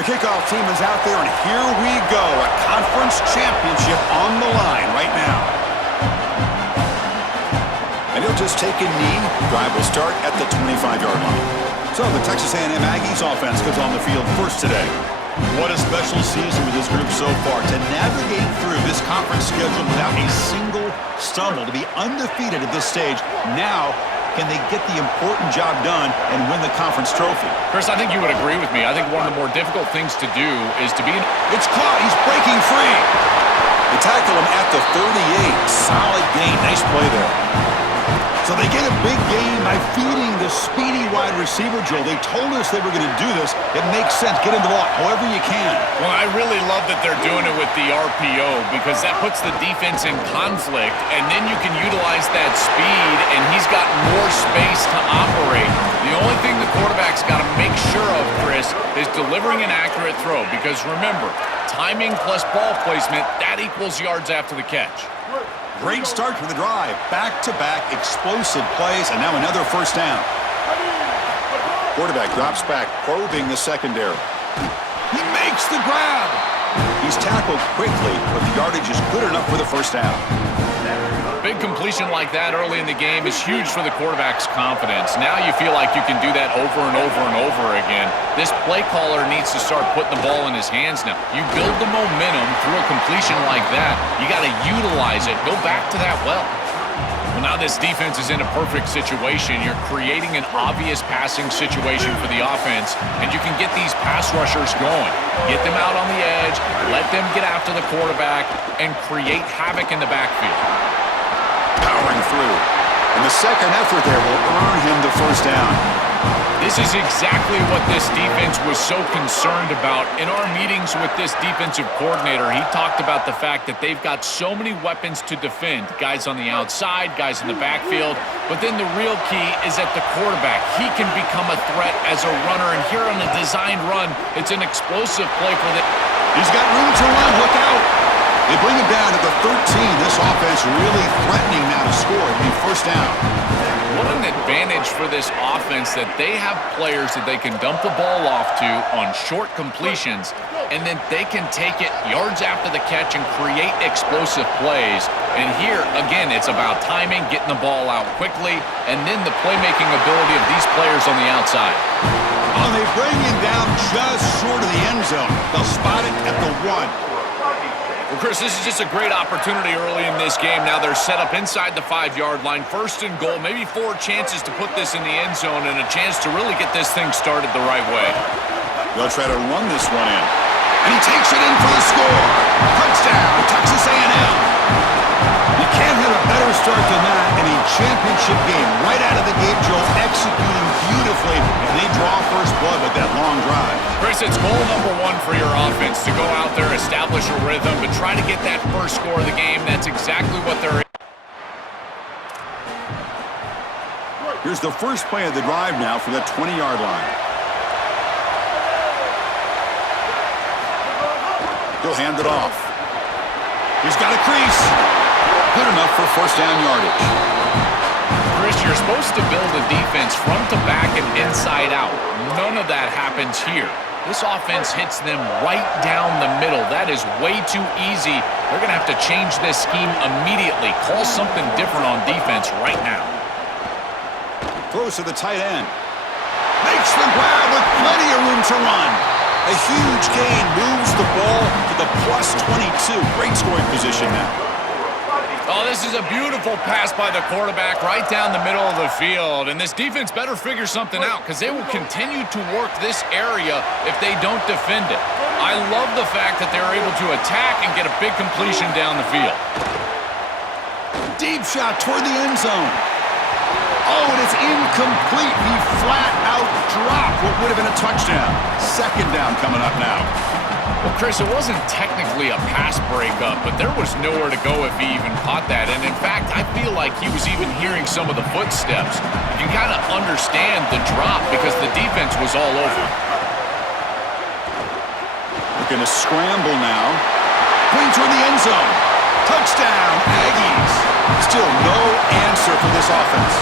The kickoff team is out there, and here we go. A conference championship on the line right now. And he'll just take a knee. Drive will start at the 25-yard line. So the Texas A&M Aggies offense goes on the field first today. What a special season with this group so far. To navigate through this conference schedule without a single stumble, to be undefeated at this stage. Now, can they get the important job done and win the conference trophy? Chris, I think you would agree with me. I think one of the more difficult things to do is to be... It's caught. He's breaking free. They tackle him at the 38. Solid gain. Nice play there. So they get a big gain by feeding the speedy wide receiver, Joe. They told us they were going to do this. It makes sense. Get him the ball however you can. Well, I really love that they're doing it with the RPO because that puts the defense in conflict, and then you can utilize that speed, and he's got more space to operate. The only thing the quarterback's got to make sure of, Chris, is delivering an accurate throw because, remember, timing plus ball placement, that equals yards after the catch. Great start to the drive. Back-to-back explosive plays, and now another first down. Quarterback drops back, probing the secondary. He makes the grab. He's tackled quickly, but the yardage is good enough for the first down. Big completion like that early in the game is huge for the quarterback's confidence. Now you feel like you can do that over and over and over again. This play caller needs to start putting the ball in his hands now. You build the momentum through a completion like that. You got to utilize it. Go back to that well. Well, now this defense is in a perfect situation. You're creating an obvious passing situation for the offense, and you can get these pass rushers going. Get them out on the edge, let them get after the quarterback, and create havoc in the backfield. Powering through. And the second effort there will earn him the first down. This is exactly what this defense was so concerned about. In our meetings with this defensive coordinator, he talked about the fact that they've got so many weapons to defend. Guys on the outside, guys in the backfield. But then the real key is at the quarterback. He can become a threat as a runner. And here on a designed run, it's an explosive play for the... He's got room to run. Look out. They bring him down to the 13. This offense really threatening now to score. It'll be first down. What an advantage for this offense that they have players that they can dump the ball off to on short completions, and then they can take it yards after the catch and create explosive plays. And here, again, it's about timing, getting the ball out quickly, and then the playmaking ability of these players on the outside. Oh, they bring him down just short of the end zone. They'll spot it at the 1. Well, Chris, this is just a great opportunity early in this game. Now they're set up inside the 5-yard line. First and goal, maybe 4 chances to put this in the end zone and a chance to really get this thing started the right way. They'll try to run this one in. And he takes it in for the score. Touchdown, Texas A&M. You can't have a better start than that in a championship game. Right out of the gate, Joe, executing beautifully, and they draw first blood with that long drive. Chris, it's goal number 1 for your offense, to go out there, establish a rhythm, but try to get that first score of the game. That's exactly what they're in. Here's the first play of the drive now for the 20-yard line. He'll hand it off. He's got a crease. Good enough for first down yardage. Chris, you're supposed to build a defense front to back and inside out. None of that happens here. This offense hits them right down the middle. That is way too easy. They're going to have to change this scheme immediately. Call something different on defense right now. Throws to the tight end. Makes the grab with plenty of room to run. A huge gain moves the ball to the plus 22. Great scoring position now. Oh, this is a beautiful pass by the quarterback right down the middle of the field. And this defense better figure something out because they will continue to work this area if they don't defend it. I love the fact that they're able to attack and get a big completion down the field. Deep shot toward the end zone. Oh, and it's incomplete. He flat out dropped what would have been a touchdown. Second down coming up now. Well, Chris, it wasn't technically a pass breakup, but there was nowhere to go if he even caught that. And, in fact, I feel like he was even hearing some of the footsteps. You can kind of understand the drop because the defense was all over. Looking to scramble now. Going toward the end zone. Touchdown, Aggies. Still no answer for this offense.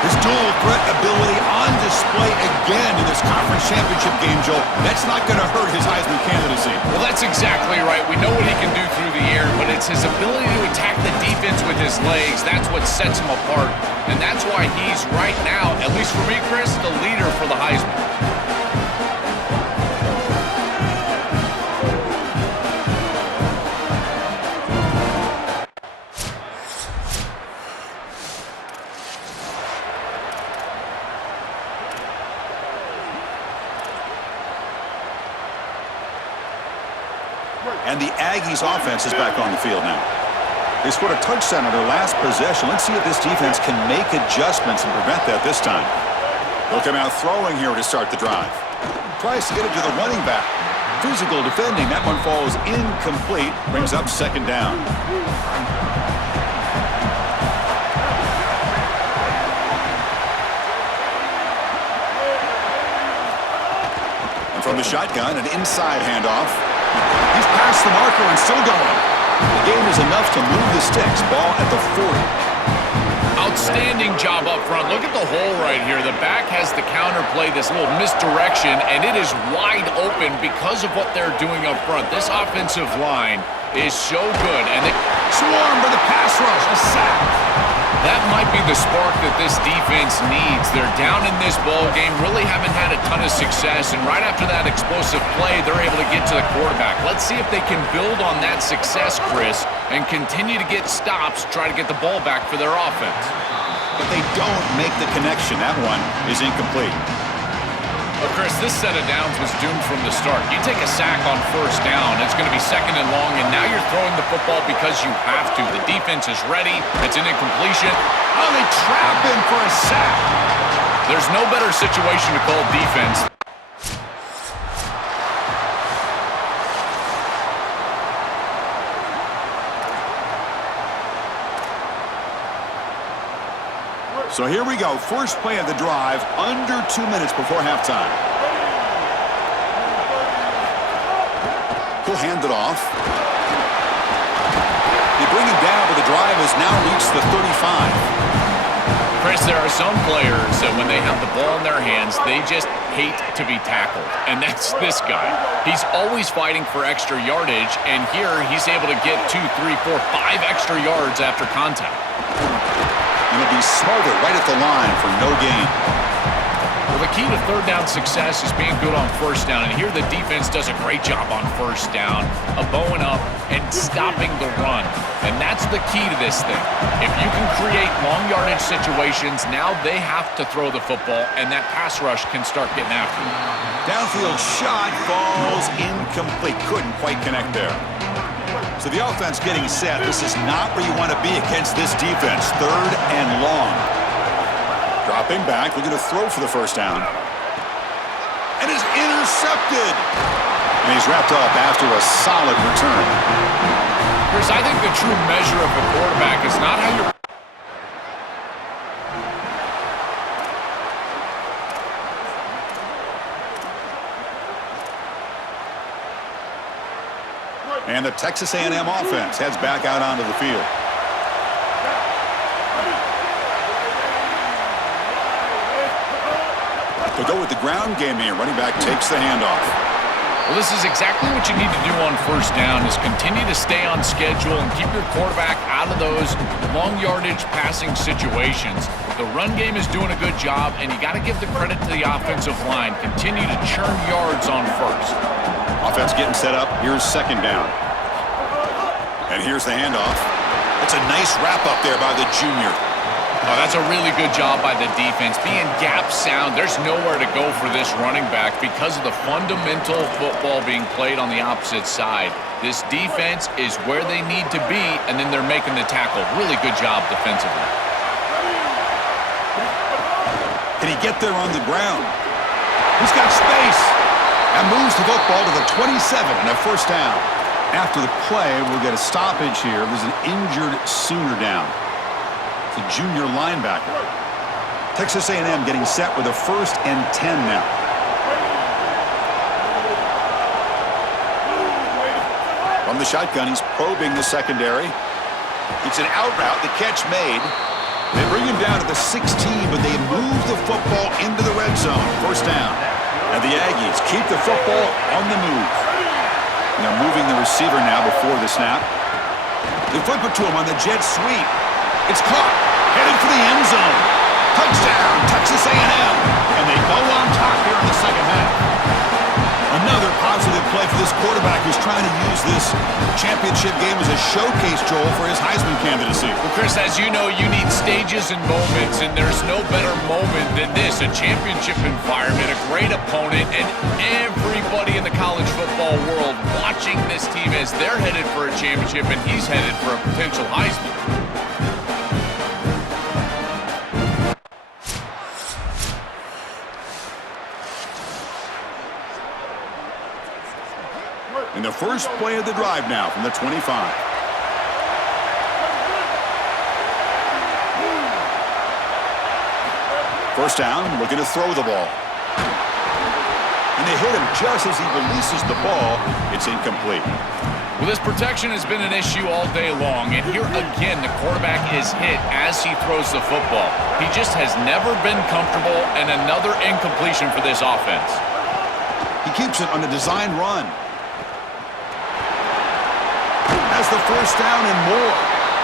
His dual threat ability on display again in this conference championship game, Joel. That's not going to hurt his Heisman candidacy. Well, that's exactly right. We know what he can do through the air, but it's his ability to attack the defense with his legs. That's what sets him apart, and that's why he's right now, at least for me, Chris, the leader for the Heisman. And the Aggies offense is back on the field now. They scored a touchdown on their last possession. Let's see if this defense can make adjustments and prevent that this time. They'll come out throwing here to start the drive. Tries to get it to the running back. Physical defending. That one falls incomplete. Brings up second down. And from the shotgun, an inside handoff. He's past the marker and still going. The game is enough to move the sticks. Ball at the 40. Outstanding job up front. Look at the hole right here. The back has the counterplay, this little misdirection, and it is wide open because of what they're doing up front. This offensive line is so good. And they Swarm for the pass rush. A sack. That might be the spark that this defense needs. They're down in this ball game, really haven't had a ton of success, and right after that explosive play, they're able to get to the quarterback. Let's see if they can build on that success, Chris, and continue to get stops, try to get the ball back for their offense. But they don't make the connection. That one is incomplete. Well, Chris, this set of downs was doomed from the start. You take a sack on first down, it's going to be second and long, and now you're throwing the football because you have to. The defense is ready. It's an incompletion. Oh, they trap him for a sack. There's no better situation to call defense. So here we go. First play of the drive, under 2 minutes before halftime. He'll hand it off. They bring him down, but the drive has now reached the 35. Chris, there are some players that when they have the ball in their hands, they just hate to be tackled. And that's this guy. He's always fighting for extra yardage, and here he's able to get 2, 3, 4, 5 extra yards after contact. And he'll be smothered right at the line for no gain. Well, the key to third down success is being good on first down, and here the defense does a great job on first down of bowing up and stopping the run. And that's the key to this thing. If you can create long yardage situations, now they have to throw the football, and that pass rush can start getting after them. Downfield shot falls incomplete. Couldn't quite connect there. So the offense getting set. This is not where you want to be against this defense. Third and long. Dropping back, looking to throw for the first down. And is intercepted. And he's wrapped up after a solid return. Chris, I think the true measure of a quarterback is not how you're... And the Texas A&M offense heads back out onto the field. To go with the ground game here, running back takes the handoff. Well, this is exactly what you need to do on first down is continue to stay on schedule and keep your quarterback out of those long yardage passing situations. The run game is doing a good job, and you got to give the credit to the offensive line. Continue to churn yards on first. Offense getting set up. Here's second down. And here's the handoff. It's a nice wrap up there by the junior. Oh, that's a really good job by the defense. Being gap sound, there's nowhere to go for this running back because of the fundamental football being played on the opposite side. This defense is where they need to be, and then they're making the tackle. Really good job defensively. Can he get there on the ground? He's got space. And moves the football to the 27 and a first down. After the play, we'll get a stoppage here. There's an injured Sooner down. It's a junior linebacker. Texas A&M getting set with a 1st and 10 now. From the shotgun, he's probing the secondary. It's an out route. The catch made. They bring him down to the 16, but they move the football into the red zone. First down. And the Aggies keep the football on the move. They're moving the receiver now before the snap. They flip it to him on the jet sweep. It's caught. Headed for the end zone. Touchdown, Texas A&M. And they go on top here in the second half. Another positive play for this quarterback who's trying to use this championship game as a showcase, Joel, for his Heisman candidacy. Well, Chris, as you know, you need stages and moments, and there's no better moment than this, a championship environment, a great opponent, and everybody in the college football world watching this team as they're headed for a championship, and he's headed for a potential Heisman. In the first play of the drive now from the 25. First down, looking to throw the ball. And they hit him just as he releases the ball. It's incomplete. Well, this protection has been an issue all day long, and here again the quarterback is hit as he throws the football. He just has never been comfortable, and another incompletion for this offense. He keeps it on the design run. Has the first down and more.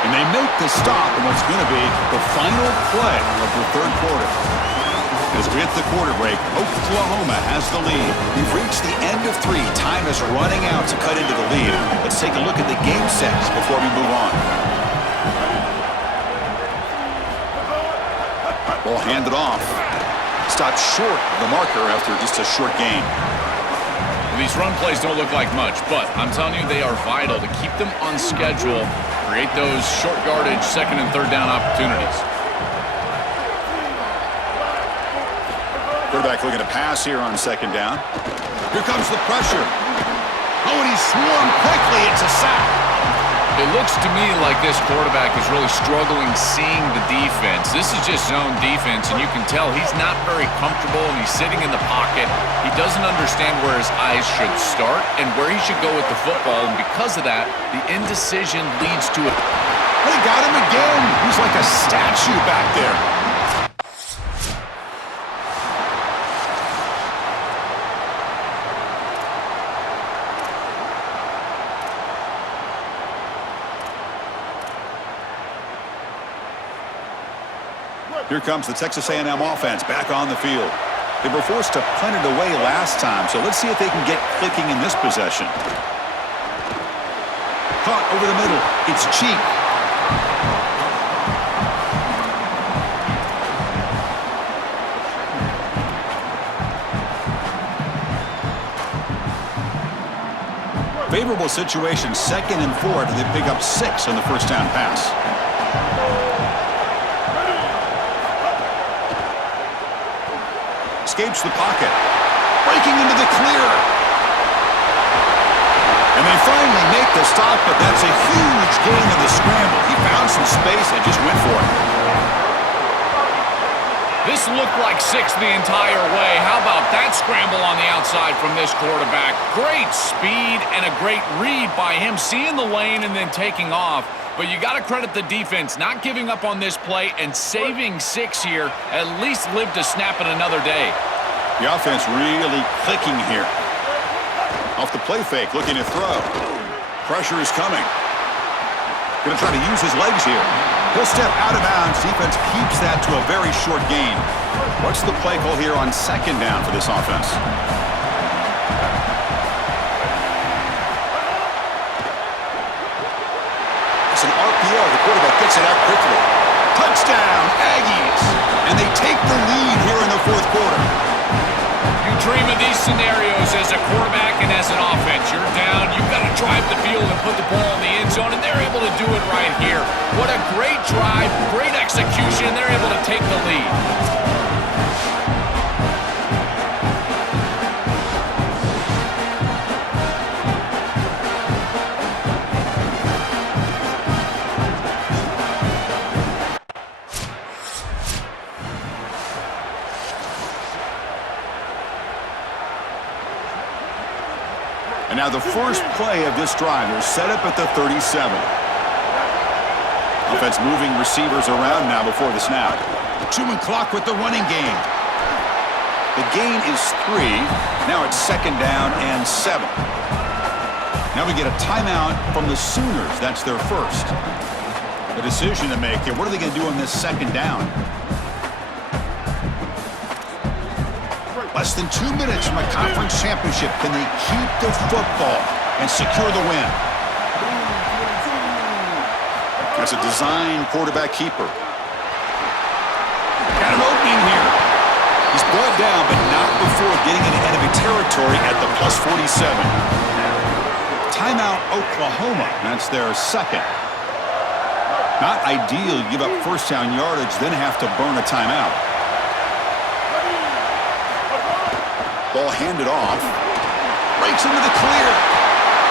And they make the stop in what's going to be the final play of the third quarter. As we hit the quarter break, Oklahoma has the lead. We've reached the end of 3. Time is running out to cut into the lead. Let's take a look at the game sets before we move on. Ball handed off. Stopped short of the marker after just a short gain. These run plays don't look like much, but I'm telling you they are vital to keep them on schedule, create those short yardage second and third down opportunities. Quarterback looking to pass here on second down. Here comes the pressure. Oh, and he's swarmed quickly. It's a sack. It looks to me like this quarterback is really struggling seeing the defense. This is just zone defense, and you can tell he's not very comfortable, and he's sitting in the pocket. He doesn't understand where his eyes should start and where he should go with the football, and because of that, the indecision leads to it. They got him again. He's like a statue back there. Here comes the Texas A&M offense back on the field. They were forced to punt it away last time, so let's see if they can get clicking in this possession. Caught over the middle. It's cheap. Favorable situation, 2nd and 4, and they pick up 6 on the first down pass. Escapes the pocket. Breaking into the clear. And they finally make the stop, but that's a huge gain in the scramble. He found some space and just went for it. This looked like 6 the entire way. How about that scramble on the outside from this quarterback? Great speed and a great read by him, seeing the lane and then taking off. But you got to credit the defense, not giving up on this play and saving 6 here. At least live to snap it another day. The offense really clicking here. Off the play fake, looking to throw. Pressure is coming. Going to try to use his legs here. He'll step out of bounds. Defense keeps that to a very short gain. What's the play call here on second down for this offense? It's an RPO. The quarterback gets it out quickly. Touchdown, Aggies! And they take the lead here in the fourth quarter. You dream of these scenarios as a quarterback and as an offense. You're down, you've got to drive the field and put the ball in the end zone, and they're able to do it right here. What a great drive, great execution, they're able to take the lead. And now the first play of this drive is set up at the 37. Offense moving receivers around now before the snap. 2-minute clock with the running game. The gain is 3. Now it's 2nd down and 7. Now we get a timeout from the Sooners. That's their first. The decision to make here. What are they going to do on this 2nd down? Less than 2 minutes from a conference championship. Can they keep the football and secure the win? That's a design quarterback keeper. Got an opening here. He's brought down, but not before getting into enemy territory at the +47. Timeout, Oklahoma. That's their second. Not ideal. You give up first down yardage, then have to burn a timeout. Ball handed off. Breaks into the clear.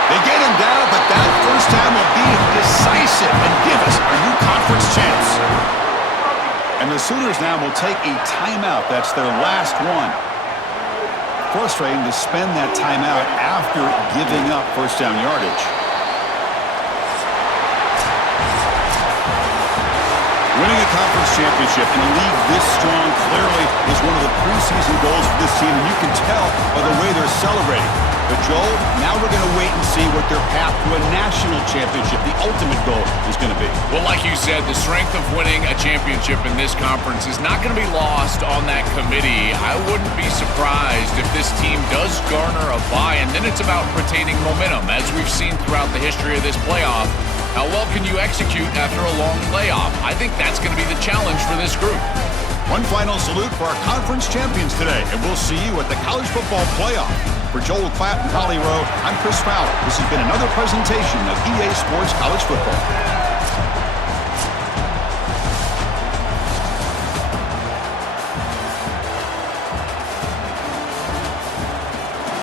They get him down, but that first down will be decisive and give us a new conference chance. And the Sooners now will take a timeout. That's their last one. Frustrating to spend that timeout after giving up first down yardage. Winning a conference championship in a league this strong clearly is one of the preseason goals for this team, and you can tell by the way they're celebrating. But Joel, now we're going to wait and see what their path to a national championship, the ultimate goal, is going to be. Well, like you said, the strength of winning a championship in this conference is not going to be lost on that committee. I wouldn't be surprised if this team does garner a bye, and then it's about retaining momentum, as we've seen throughout the history of this playoff. How well can you execute after a long layoff? I think that's going to be the challenge for this group. One final salute for our conference champions today, and we'll see you at the college football playoff. For Joel Klatt and Holly Rowe, I'm Chris Fowler. This has been another presentation of EA Sports College Football.